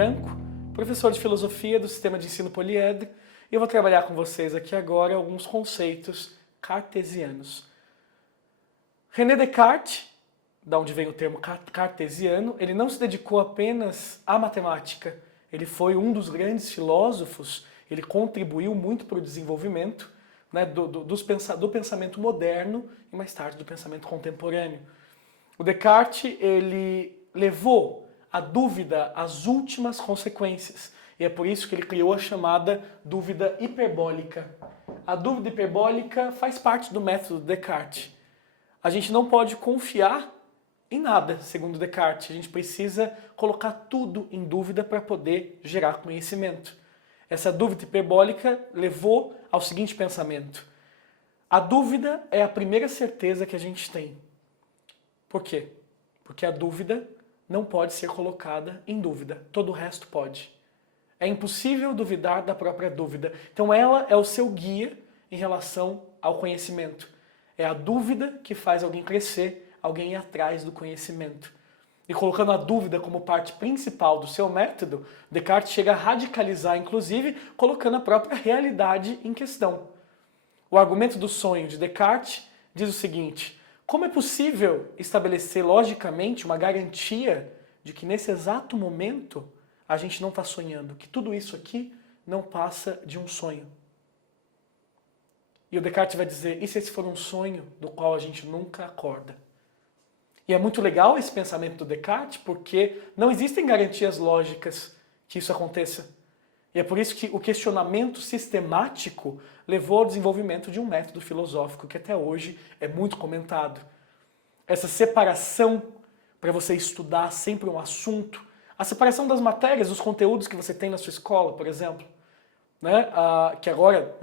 Franco, professor de filosofia do sistema de ensino poliedro, e eu vou trabalhar com vocês aqui agora alguns conceitos cartesianos. René Descartes, da onde vem o termo cartesiano, ele não se dedicou apenas à matemática, ele foi um dos grandes filósofos, ele contribuiu muito para o desenvolvimento, né, do pensamento moderno e mais tarde do pensamento contemporâneo. O Descartes, ele levou a dúvida às últimas consequências, e é por isso que ele criou a chamada dúvida hiperbólica. A dúvida hiperbólica faz parte do método Descartes. A gente não pode confiar em nada, segundo Descartes. A gente precisa colocar tudo em dúvida para poder gerar conhecimento. Essa dúvida hiperbólica levou ao seguinte pensamento: a dúvida é a primeira certeza que a gente tem. Por quê? Porque a dúvida não pode ser colocada em dúvida, todo o resto pode. É impossível duvidar da própria dúvida. Então ela é o seu guia em relação ao conhecimento. É a dúvida que faz alguém crescer, alguém ir atrás do conhecimento. E colocando a dúvida como parte principal do seu método, Descartes chega a radicalizar, inclusive, colocando a própria realidade em questão. O argumento do sonho de Descartes diz o seguinte: como é possível estabelecer logicamente uma garantia de que nesse exato momento a gente não está sonhando, que tudo isso aqui não passa de um sonho? E o Descartes vai dizer: e se esse for um sonho do qual a gente nunca acorda? E é muito legal esse pensamento do Descartes, porque não existem garantias lógicas que isso aconteça. E é por isso que o questionamento sistemático levou ao desenvolvimento de um método filosófico que até hoje é muito comentado. Essa separação para você estudar sempre um assunto, a separação das matérias, dos conteúdos que você tem na sua escola, por exemplo, né, que agora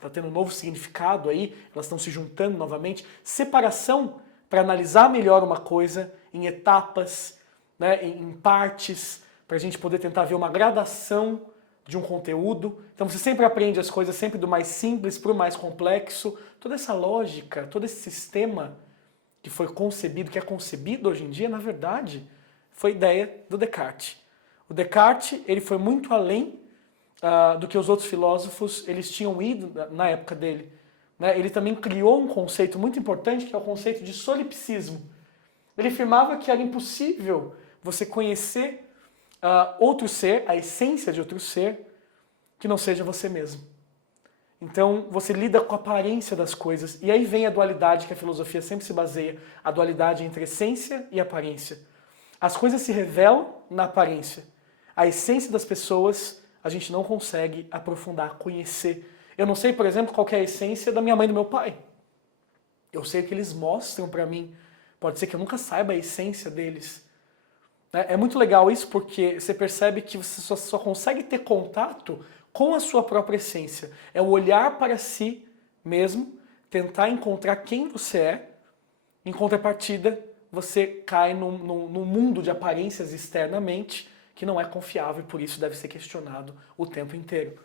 tá tendo um novo significado aí, elas estão se juntando novamente. Separação para analisar melhor uma coisa em etapas, né, em partes, para a gente poder tentar ver uma gradação de um conteúdo. Então você sempre aprende as coisas sempre do mais simples para o mais complexo. Toda essa lógica, todo esse sistema que foi concebido, que é concebido hoje em dia, na verdade, foi ideia do Descartes. O Descartes, ele foi muito além do que os outros filósofos eles tinham ido na época dele. Né? Ele também criou um conceito muito importante, que é o conceito de solipsismo. Ele afirmava que era impossível você conhecer outro ser, a essência de outro ser, que não seja você mesmo. Então você lida com a aparência das coisas, e aí vem a dualidade que a filosofia sempre se baseia, a dualidade entre essência e aparência. As coisas se revelam na aparência. A essência das pessoas a gente não consegue aprofundar, conhecer. Eu não sei, por exemplo, qual que é a essência da minha mãe e do meu pai. Eu sei o que eles mostram para mim. Pode ser que eu nunca saiba a essência deles. É muito legal isso, porque você percebe que você só consegue ter contato com a sua própria essência. É o olhar para si mesmo, tentar encontrar quem você é. Em contrapartida, você cai num mundo de aparências externamente que não é confiável e por isso deve ser questionado o tempo inteiro.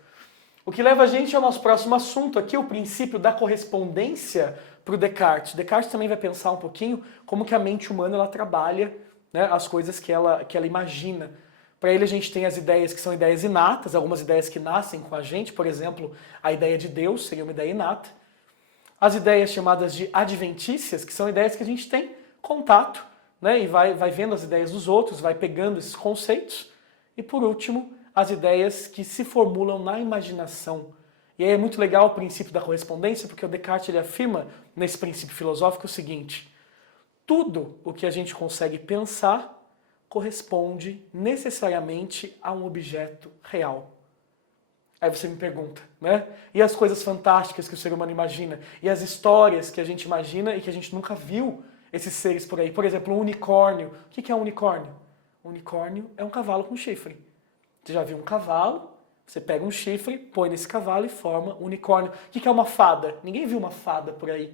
O que leva a gente ao nosso próximo assunto aqui, o princípio da correspondência para o Descartes. Descartes também vai pensar um pouquinho como que a mente humana ela trabalha, né, as coisas que ela imagina. Para ele a gente tem as ideias que são ideias inatas, algumas ideias que nascem com a gente, por exemplo, a ideia de Deus seria uma ideia inata. As ideias chamadas de adventícias, que são ideias que a gente tem contato, né, e vai vendo as ideias dos outros, vai pegando esses conceitos. E por último, as ideias que se formulam na imaginação. E aí é muito legal o princípio da correspondência, porque o Descartes ele afirma nesse princípio filosófico o seguinte: tudo o que a gente consegue pensar corresponde necessariamente a um objeto real. Aí você me pergunta, né? E as coisas fantásticas que o ser humano imagina? E as histórias que a gente imagina e que a gente nunca viu esses seres por aí? Por exemplo, um unicórnio. O que é um unicórnio? Um unicórnio é um cavalo com chifre. Você já viu um cavalo, você pega um chifre, põe nesse cavalo e forma um unicórnio. O que é uma fada? Ninguém viu uma fada por aí.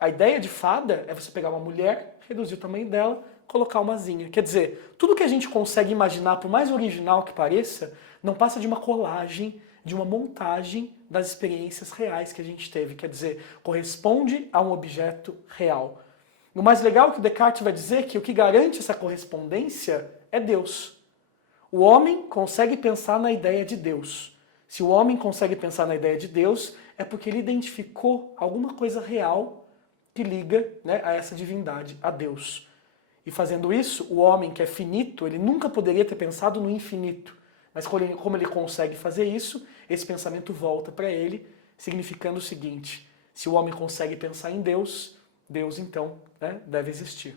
A ideia de fada é você pegar uma mulher, reduzir o tamanho dela, colocar uma asinha. Quer dizer, tudo que a gente consegue imaginar, por mais original que pareça, não passa de uma colagem, de uma montagem das experiências reais que a gente teve. Quer dizer, corresponde a um objeto real. O mais legal é que o Descartes vai dizer que o que garante essa correspondência é Deus. O homem consegue pensar na ideia de Deus. Se o homem consegue pensar na ideia de Deus, é porque ele identificou alguma coisa real que liga, né, a essa divindade, a Deus. E fazendo isso, o homem que é finito, ele nunca poderia ter pensado no infinito. Mas como ele consegue fazer isso, esse pensamento volta para ele, significando o seguinte: se o homem consegue pensar em Deus, Deus então, né, deve existir.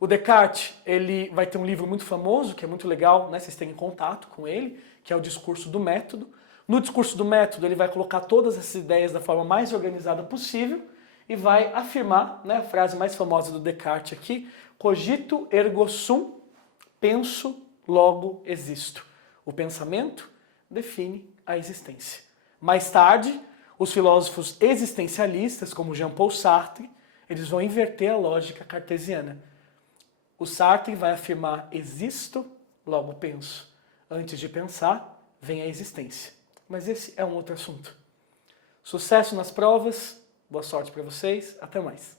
O Descartes, ele vai ter um livro muito famoso, que é muito legal, né, vocês terem contato com ele, que é o Discurso do Método. No Discurso do Método, ele vai colocar todas essas ideias da forma mais organizada possível e vai afirmar, né, a frase mais famosa do Descartes aqui: cogito ergo sum, penso, logo existo. O pensamento define a existência. Mais tarde, os filósofos existencialistas, como Jean-Paul Sartre, eles vão inverter a lógica cartesiana. O Sartre vai afirmar: existo, logo penso. Antes de pensar, vem a existência. Mas esse é um outro assunto. Sucesso nas provas, boa sorte para vocês, até mais.